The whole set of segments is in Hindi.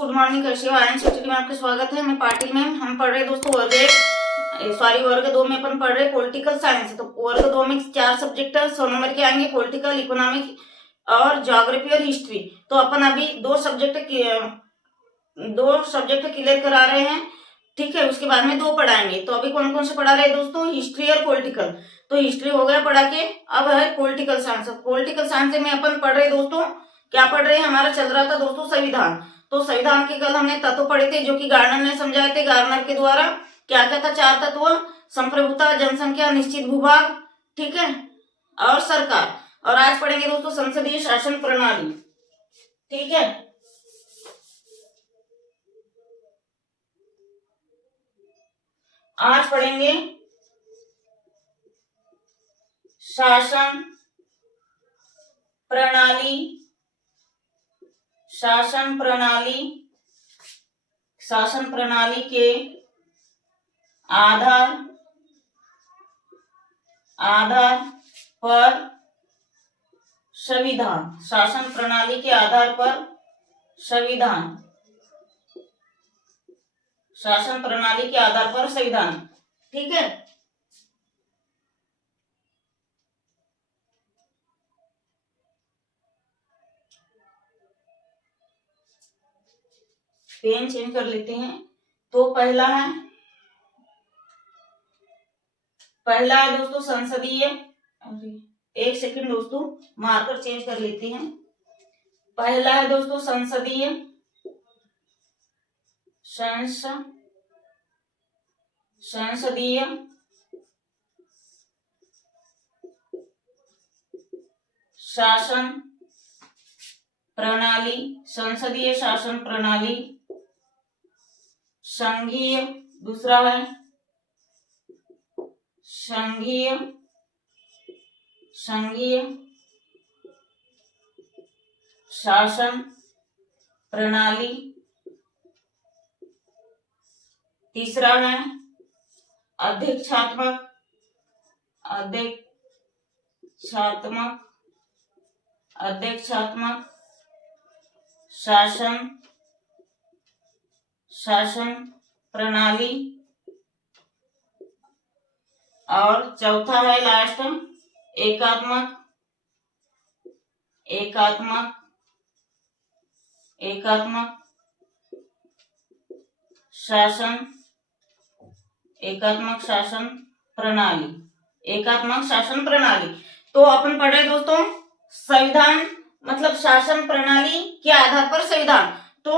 गुड मॉर्निंग, कैसे हो? आयन स्टडी में आपका स्वागत है। मैं पाटिल मैम। हम पढ़ रहे दोस्तों वर्ग 2 में अपन पढ़ रहे पॉलिटिकल साइंस। तो वर्ग 2 में 4 सब्जेक्ट है, 100 नंबर के आएंगे। पॉलिटिकल, इकोनॉमिक और ज्योग्राफी और हिस्ट्री। तो अपन अभी दो सब्जेक्ट क्लियर करा रहे हैं, ठीक है। उसके बाद में 2 पढ़ाएंगे। तो अभी कौन कौन से पढ़ा रहे हैं दोस्तों? हिस्ट्री और पॉलिटिकल। तो हिस्ट्री हो गया पढ़ा के, अब है पॉलिटिकल साइंस। पॉलिटिकल साइंस में अपन पढ़ रहे दोस्तों, क्या पढ़ रहे हैं? हमारा चल रहा था दोस्तों संविधान। तो संविधान के कल हमने तत्व पढ़े थे, जो कि गार्नर ने समझाए थे। गार्नर के द्वारा क्या क्या था? 4 तत्व: संप्रभुता, जनसंख्या, निश्चित भूभाग, ठीक है, और सरकार। और आज पढ़ेंगे दोस्तों संसदीय शासन प्रणाली, ठीक है। आज पढ़ेंगे शासन प्रणाली, शासन प्रणाली के आधार पर संविधान। शासन प्रणाली के आधार पर संविधान। शासन प्रणाली के आधार पर संविधान, ठीक है। पेन चेंज कर लेते हैं। तो पहला है दोस्तों संसदीय। एक सेकंड दोस्तों, मार्कर चेंज कर लेते हैं। पहला है दोस्तों संसदीय शासन प्रणाली। संसदीय शासन प्रणाली। संघीय, दूसरा है संघीय शासन प्रणाली। तीसरा है अध्यक्षात्मक शासन प्रणाली। और चौथा है लास्ट एकात्मक शासन प्रणाली। एकात्मक शासन प्रणाली। तो अपन पढ़ रहे दोस्तों संविधान मतलब शासन प्रणाली के आधार पर संविधान। तो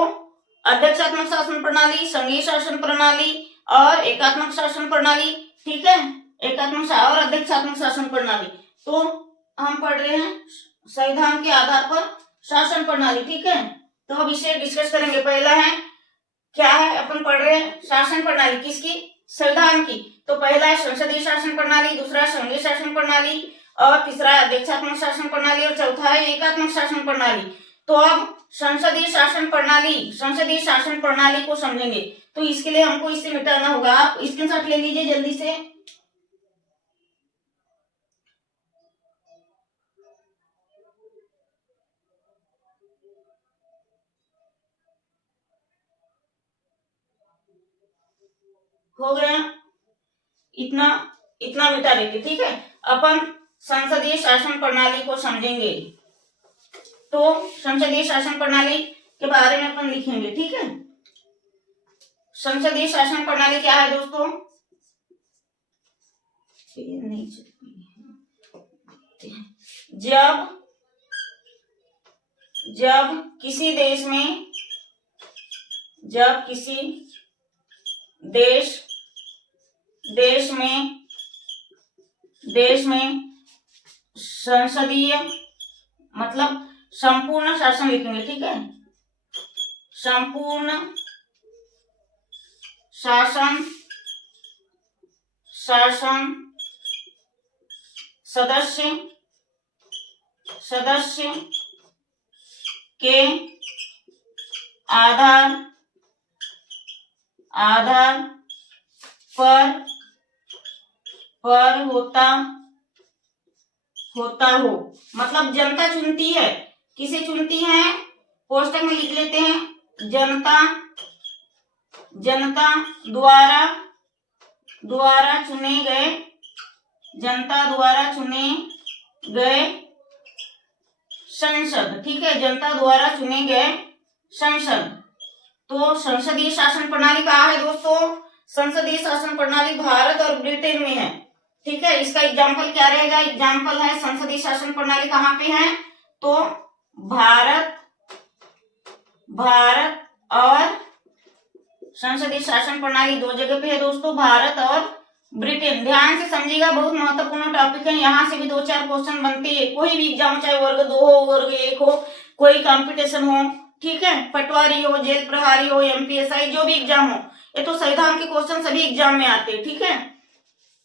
अध्यक्षात्मक शासन प्रणाली, संघीय शासन प्रणाली और एकात्मक शासन प्रणाली, ठीक है। एकात्मक और अध्यक्षात्मक शासन प्रणाली। तो हम पढ़ रहे हैं संविधान के आधार पर शासन प्रणाली, ठीक है। तो अब इसे डिस्कस करेंगे। पहला है क्या है? अपन पढ़ रहे हैं शासन प्रणाली किसकी? संविधान की। तो पहला है संसदीय शासन प्रणाली, दूसरा संघीय शासन प्रणाली और तीसरा है अध्यक्षात्मक शासन प्रणाली और चौथा है एकात्मक शासन प्रणाली। तो अब संसदीय शासन प्रणाली को समझेंगे। तो इसके लिए हमको इसे मिटाना होगा। आप स्क्रीनशॉट ले लीजिए जल्दी से। हो गया, इतना मिटा देते, ठीक है। अपन संसदीय शासन प्रणाली को समझेंगे। तो संसदीय शासन प्रणाली के बारे में अपन लिखेंगे, ठीक है। संसदीय शासन प्रणाली क्या है दोस्तों? जब किसी देश में संसदीय मतलब संपूर्ण शासन लिखेंगे, ठीक है। संपूर्ण शासन सदस्य के आधार पर होता हो। मतलब जनता चुनती है। किसे चुनती है? कोष्टक में लिख लेते हैं। जनता जनता द्वारा द्वारा चुने गए जनता द्वारा चुने गए संसद। ठीक है, जनता द्वारा चुने गए संसद। तो संसदीय शासन प्रणाली कहाँ है दोस्तों? संसदीय शासन प्रणाली भारत और ब्रिटेन में है। ठीक है, इसका एग्जाम्पल क्या रहेगा? एग्जाम्पल है संसदीय शासन प्रणाली कहाँ पे है? तो भारत और संसदीय शासन प्रणाली दो जगह पे है दोस्तों, भारत और ब्रिटेन। ध्यान से समझिएगा, बहुत महत्वपूर्ण टॉपिक है। यहाँ से भी 2-4 क्वेश्चन बनते हैं, कोई भी एग्जाम, चाहे वर्ग 2 हो, वर्ग 1 हो, कोई कंपटीशन हो, ठीक है, पटवारी हो, जेल प्रभारी हो, एमपीएसआई, जो भी एग्जाम हो, ये तो संविधान के क्वेश्चन सभी एग्जाम में आते हैं। ठीक है,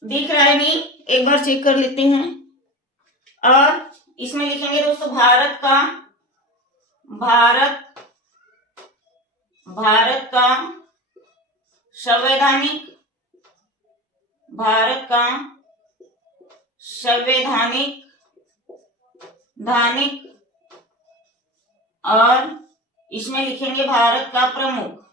दिख रहा है नहीं? एक बार चेक कर लेते हैं। और इसमें लिखेंगे दोस्तों भारत का संवैधानिक और इसमें लिखेंगे भारत का प्रमुख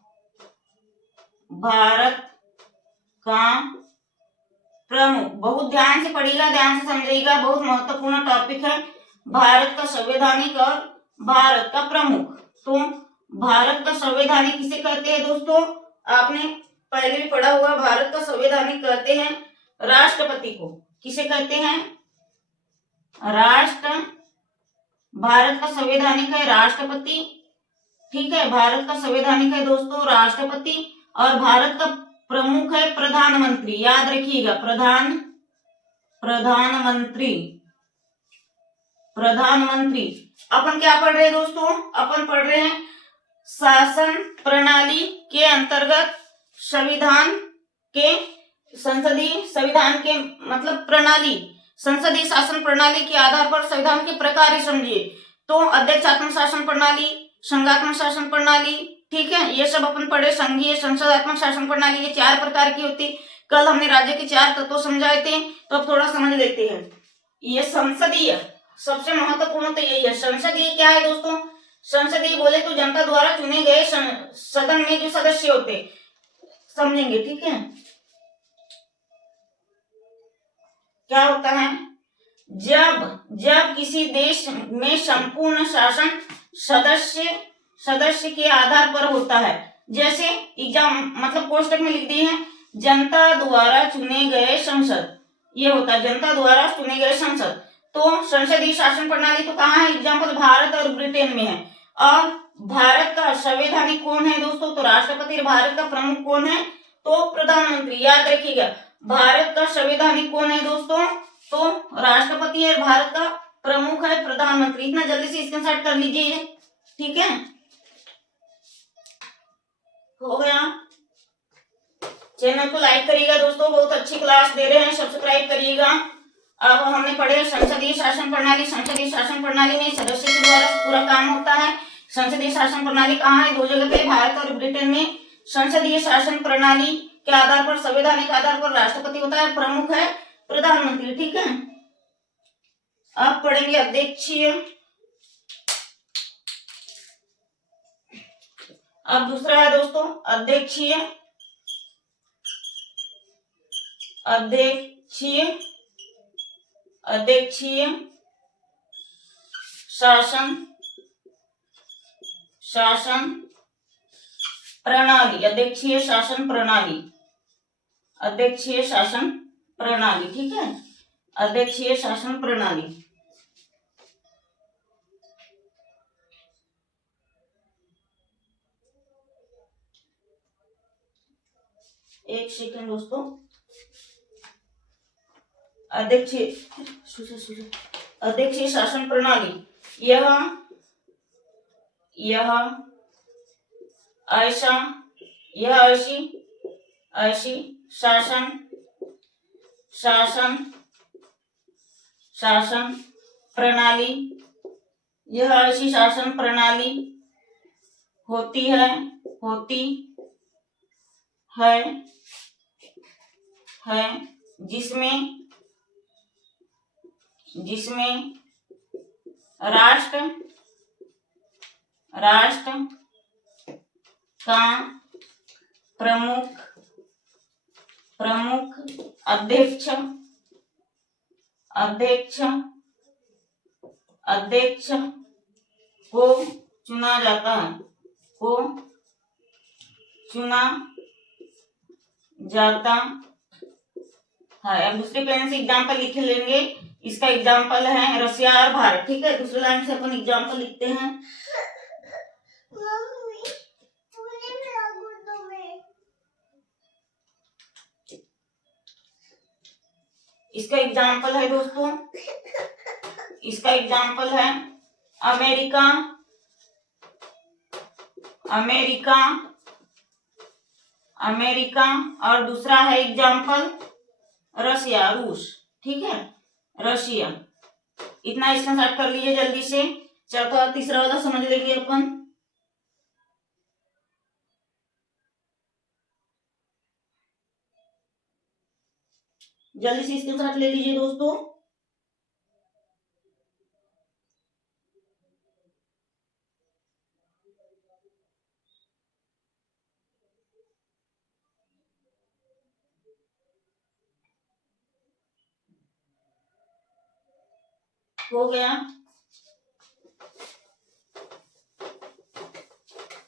बहुत ध्यान से पढ़िएगा, ध्यान से समझिएगा, बहुत महत्वपूर्ण टॉपिक है। भारत का संवैधानिक और भारत का प्रमुख। तो भारत का संवैधानिक किसे कहते हैं दोस्तों? आपने पहले भी पढ़ा हुआ, भारत का संवैधानिक कहते हैं राष्ट्रपति को। किसे कहते हैं? भारत का संवैधानिक है राष्ट्रपति। ठीक है, भारत का संवैधानिक है दोस्तों राष्ट्रपति, और भारत का प्रमुख है प्रधानमंत्री। याद रखिएगा, प्रधानमंत्री। अपन क्या पढ़ रहे हैं दोस्तों? अपन पढ़ रहे हैं शासन प्रणाली के अंतर्गत संविधान के मतलब प्रणाली, संसदीय शासन प्रणाली के आधार पर संविधान के प्रकार ही समझिए। तो अध्यक्षात्मक शासन प्रणाली, संघात्मक शासन प्रणाली, ठीक है, ये सब अपन पढ़े। संघीय, संसदात्मक शासन प्रणाली, ये 4 प्रकार की होती। कल हमने राज्य के 4 तत्व समझाए थे, तो अब थोड़ा समझ लेते हैं। ये संसदीय, सबसे महत्वपूर्ण तो यही है। संसदीय क्या है दोस्तों? संसदीय बोले तो जनता द्वारा चुने गए सदन में जो सदस्य होते, समझेंगे। ठीक है, क्या होता है? जब किसी देश में संपूर्ण शासन सदस्य के आधार पर होता है। जैसे एग्जाम मतलब पोस्टर में लिख दिए हैं जनता द्वारा चुने गए संसद, ये होता है जनता द्वारा चुने गए संसद। तो संसदीय शासन प्रणाली तो कहाँ है? एग्जाम्पल भारत और ब्रिटेन में है। और भारत का संवैधानिक कौन है दोस्तों? तो राष्ट्रपति। भारत का प्रमुख कौन है? तो प्रधानमंत्री। याद रखिएगा, भारत का संवैधानिक कौन है दोस्तों? तो राष्ट्रपति है, भारत का प्रमुख है प्रधानमंत्री। इतना जल्दी से स्क्रीनशॉट कर लीजिए। ठीक है, हो गया। चैनल को लाइक करिएगा दोस्तों, बहुत अच्छी क्लास दे रहे हैं, सब्सक्राइब करिएगा। अब हमने पढ़े संसदीय शासन प्रणाली। संसदीय शासन प्रणाली में सदस्य के द्वारा पूरा काम होता है। संसदीय शासन प्रणाली कहाँ है? 2 जगह पे, भारत और ब्रिटेन में। संसदीय शासन प्रणाली के आधार पर, संवैधानिक आधार पर राष्ट्रपति होता है, प्रमुख है प्रधानमंत्री। ठीक है, अब पढ़ेंगे अध्यक्षीय। अब दूसरा है दोस्तों अध्यक्षीय शासन प्रणाली। अध्यक्षीय शासन प्रणाली। ठीक है, अध्यक्षीय शासन प्रणाली। एक सेकंड दोस्तों। अध्यक्षीय शासन प्रणाली, यह ऐसी शासन प्रणाली, यह ऐसी शासन प्रणाली होती है जिसमें राष्ट्र का प्रमुख अध्यक्ष को चुना जाता है, अब दूसरे पेन से एग्जाम्पल लिख लेंगे। इसका एग्जाम्पल है रशिया और भारत। ठीक है, दूसरे लाइन से अपन एग्जाम्पल लिखते हैं। इसका एग्जाम्पल है दोस्तों, इसका एग्जाम्पल है अमेरिका और दूसरा है एग्जाम्पल रशिया, रूस। ठीक है, रशिया। इतना इसका स्टार्ट कर लीजिए जल्दी से। चौथा तीसरा वाला समझ लेंगे अपन। जल्दी से इसके साथ ले लीजिए दोस्तों। हो गया।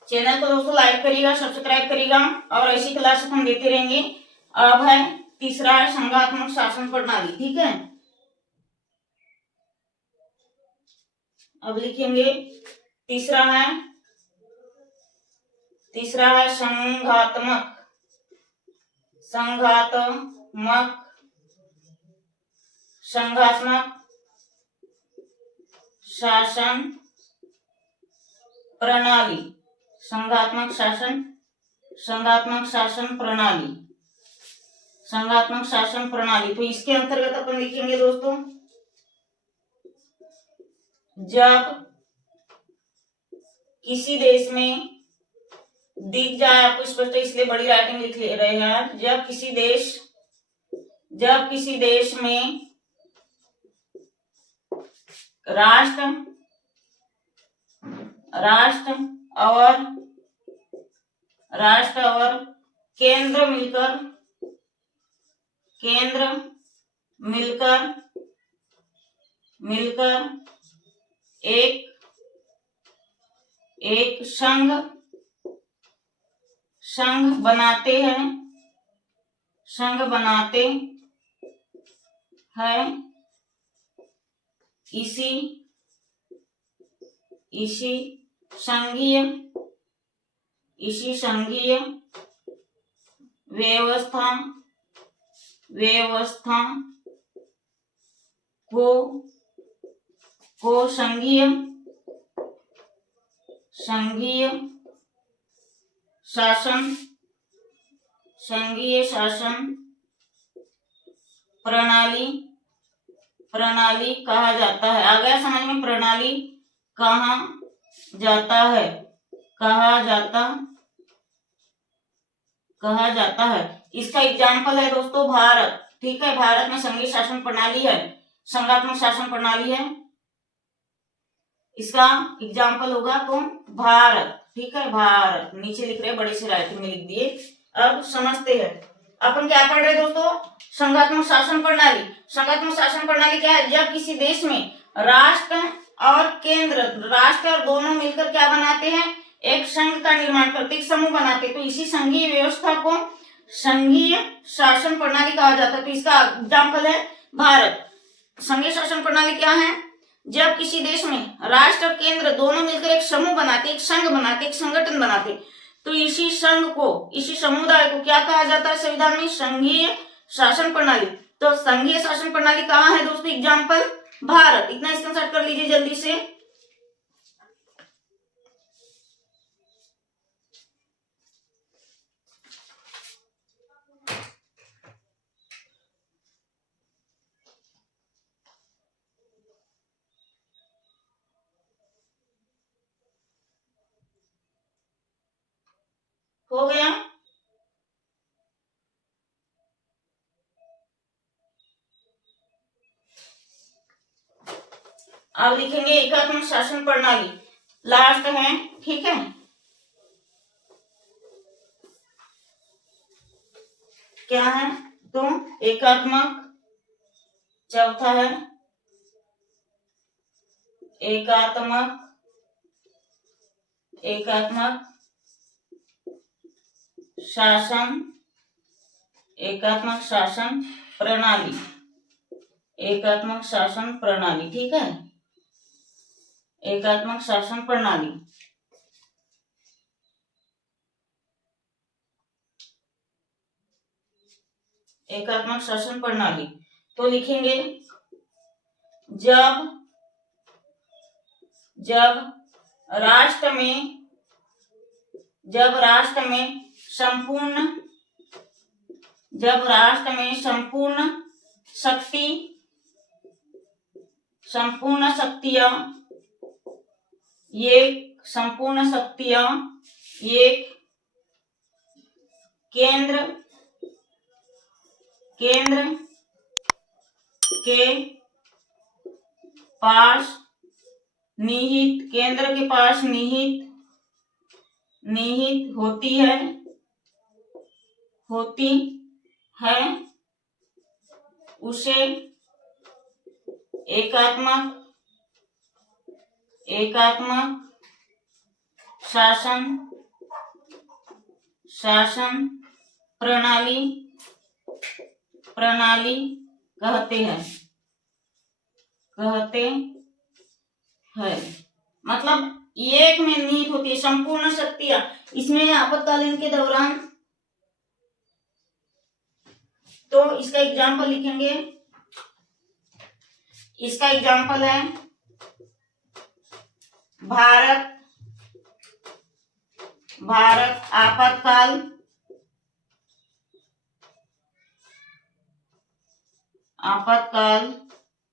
चैनल को दोस्तों लाइक करिएगा, सब्सक्राइब करिएगा और ऐसी क्लास हम देते रहेंगे। अब है तीसरा है संघात्मक शासन प्रणाली। ठीक है, अब लिखेंगे तीसरा है संघात्मक शासन प्रणाली। संघात्मक शासन प्रणाली। तो इसके अंतर्गत अपन लिखेंगे दोस्तों, जब किसी देश में, दिख जाए आपको स्पष्ट इसलिए बड़ी राइटिंग लिख ले रहे हैं, जब किसी देश में राष्ट्र और केंद्र मिलकर एक संघ बनाते हैं, इसी संघीय व्यवस्था को संघीय शासन प्रणाली कहा जाता है। आ गया समझ में? प्रणाली कहा जाता है। इसका एग्जाम्पल है दोस्तों भारत। ठीक है, भारत में संघीय शासन प्रणाली है, संघात्मक शासन प्रणाली है। इसका एग्जाम्पल होगा तो भारत। ठीक है, भारत नीचे लिख रहे हैं, बड़े से राइटिंग में लिख दिए। अब समझते हैं अपन क्या पढ़ रहे हैं दोस्तों, संघात्मक शासन प्रणाली। संघात्मक शासन प्रणाली क्या है? जब किसी देश में राष्ट्र और दोनों मिलकर क्या बनाते हैं, एक संघ का निर्माण करते, एक समूह बनाते, तो इसी संघीय व्यवस्था को संघीय शासन प्रणाली कहा जाता है। तो इसका एग्जाम्पल है भारत। संघीय शासन प्रणाली क्या है? जब किसी देश में राष्ट्र और केंद्र दोनों मिलकर एक समूह बनाते, एक संघ बनाते, एक संगठन बनाते, तो इसी समुदाय को क्या कहा जाता है संविधान में? संघीय शासन प्रणाली। तो संघीय शासन प्रणाली कहाँ है दोस्तों? एग्जाम्पल भारत। इतना स्क्रीनशॉट कर लीजिए जल्दी से। हो गया? अब लिखेंगे एकात्मक शासन प्रणाली, लास्ट है। ठीक है, क्या है? तो एकात्मक, चौथा है एकात्मक शासन, एकात्मक शासन प्रणाली, एकात्मक शासन प्रणाली। ठीक है, एकात्मक शासन प्रणाली। एकात्मक शासन प्रणाली तो लिखेंगे जब राष्ट्र में संपूर्ण शक्तियां एक केंद्र के पास निहित होती है उसे एकात्मक शासन प्रणाली कहते हैं। मतलब एक में निहित होती है संपूर्ण शक्तियां। इसमें आपातकालीन के दौरान, तो इसका एग्जाम्पल लिखेंगे। इसका एग्जाम्पल है भारत आपातकाल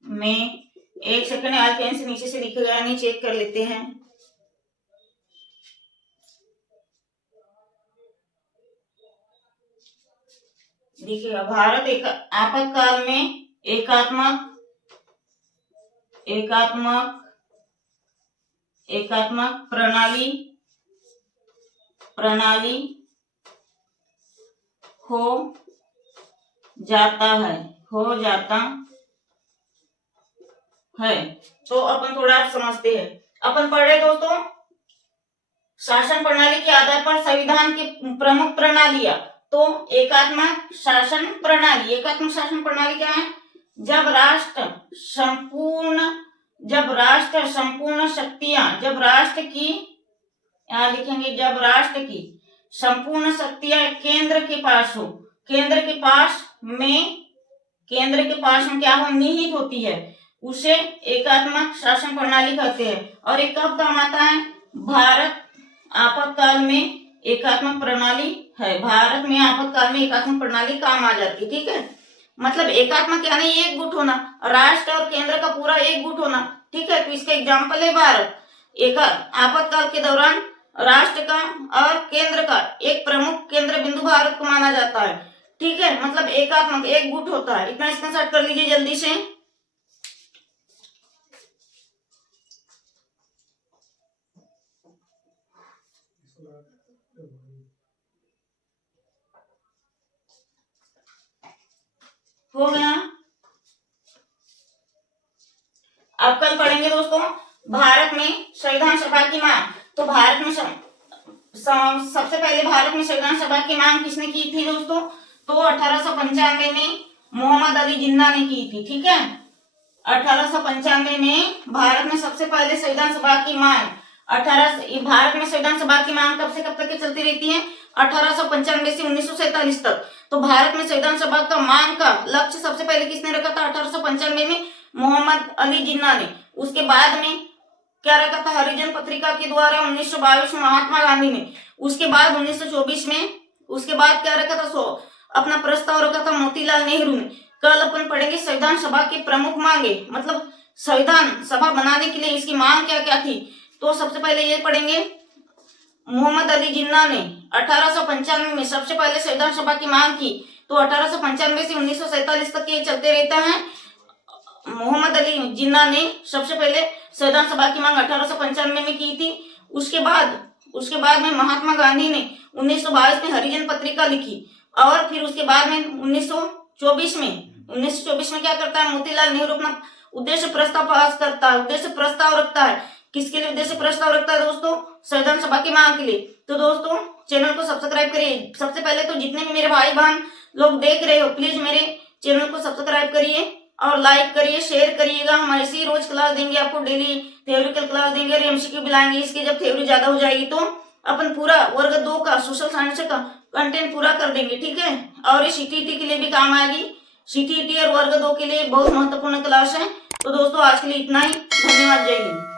में, एक सेकंड, आज पेन से नीचे से लिखा गया नहीं, चेक कर लेते हैं। देखिएगा, भारत एक आपातकाल में एकात्मक प्रणाली हो जाता है। तो अपन थोड़ा समझते हैं। अपन पढ़ रहे दोस्तों, शासन प्रणाली के आधार पर संविधान की प्रमुख प्रणालियां। तो एकात्मक शासन प्रणाली क्या है? जब राष्ट्र संपूर्ण शक्तियां, जब राष्ट्र की, यहां लिखेंगे, जब राष्ट्र की संपूर्ण शक्तियां केंद्र के पास में क्या हो, निहित होती है, उसे एकात्मक शासन प्रणाली कहते हैं। और एक कब काम आता है? भारत आपातकाल में एकात्मक प्रणाली है। भारत में आपातकाल में एकात्मक प्रणाली काम आ जाती है। ठीक है, मतलब एकात्मक यानी एक गुट होना, राष्ट्र और केंद्र का पूरा एक गुट होना। ठीक है, तो इसका एग्जाम्पल है भारत। आपातकाल के दौरान राष्ट्र का और केंद्र का एक प्रमुख केंद्र बिंदु भारत को माना जाता है। ठीक है, मतलब एकात्मक एक गुट होता है। इतना स्क्रीनशॉट कर लीजिए जल्दी से। हो गया। अब कल पढ़ेंगे दोस्तों भारत में संविधान सभा की मांग। तो भारत में सबसे पहले भारत में संविधान सभा की मांग किसने की थी दोस्तों? तो 1895 में मोहम्मद अली जिन्ना ने की थी। ठीक है, 1895 में भारत में सबसे पहले संविधान सभा की मांग, भारत में संविधान सभा की मांग कब से कब तक चलती रहती है? 1895 से 1947 तक। तो भारत में संविधान सभा का मांग का लक्ष्य सबसे पहले किसने रखा था? 1895 में मोहम्मद अली जिन्ना ने। उसके बाद में क्या रखा था? हरिजन पत्रिका के द्वारा 1922 में महात्मा गांधी ने। उसके बाद 1924 में, उसके बाद क्या रखा था? अपना प्रस्ताव रखा था मोतीलाल नेहरू ने। कल अपन पढ़ेंगे संविधान सभा की प्रमुख मांगे, मतलब संविधान सभा बनाने के लिए इसकी मांग क्या क्या थी। तो सबसे पहले ये पढ़ेंगे, मोहम्मद अली जिन्ना ने 1895 में सबसे पहले संविधान सभा की मांग की। तो 1895 से 1947 तक ये चलते रहता है। मोहम्मद अली जिन्ना ने सबसे पहले संविधान सभा की मांग 1895 में की थी। उसके बाद में महात्मा गांधी ने 1922 में हरिजन पत्रिका लिखी। और फिर उसके बाद में 1924 में क्या करता है मोतीलाल नेहरू अपना उद्देश्य प्रस्ताव पास करता है, उद्देश्य प्रस्ताव रखता है। किसके लिए उद्देश्य प्रस्ताव रखता है दोस्तों? संविधान सभा की मांग के लिए। तो दोस्तों चैनल को सब्सक्राइब करिए। सबसे पहले तो जितने भी मेरे भाई बहन लोग देख रहे हो प्लीज मेरे चैनल को सब्सक्राइब करिए और लाइक करिए, शेयर करिएगा। हम ऐसी रोज क्लास देंगे आपको, डेली थ्योरिकल क्लास देंगे और एमसीक्यू भी लाएंगे। इसकी जब थ्योरी ज्यादा हो जाएगी तो अपन पूरा वर्ग 2 का सोशल साइंस का कंटेंट पूरा कर देंगे, ठीक है। और ये सीटीईटी के लिए भी काम आएगी। सीटीईटी और वर्ग 2 के लिए बहुत महत्वपूर्ण क्लास है। तो दोस्तों आज के लिए इतना ही। धन्यवाद, जय हिंद।